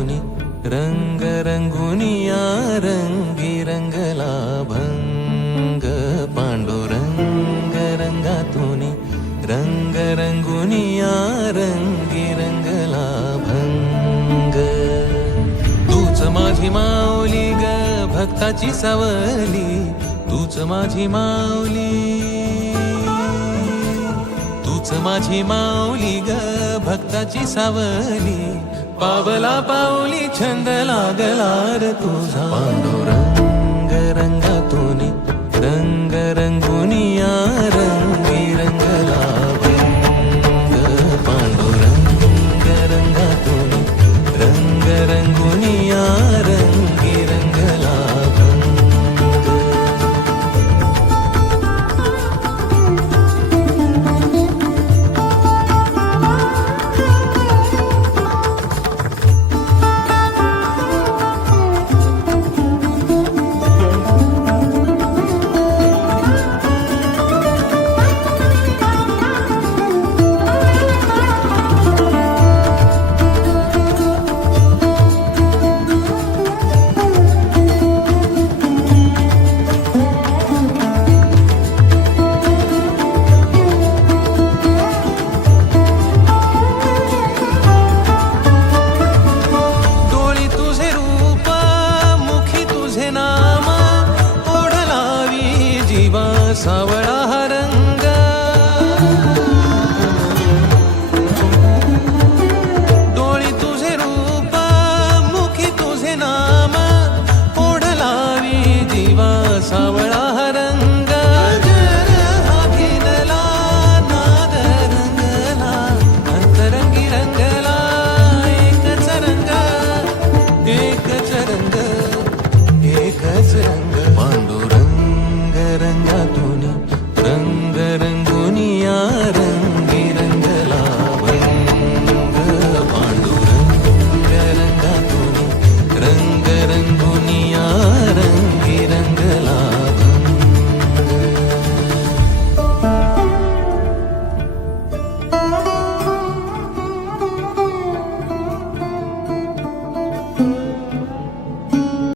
रंगातूनी रंग रंगुनिया रंगी रंगला भंग पांडुरंग रंगातूनी रंग रंगुनिया रंगी रंगला भंग तूच माझी माऊली ग भक्ताची सावली तूच माझी माऊली तूच माझी माऊली ग भक्ताची सावली पावला पाऊली छंद लागला रे तुझा पांडुरंग रंगातूनी रंग रंगुनिया रंग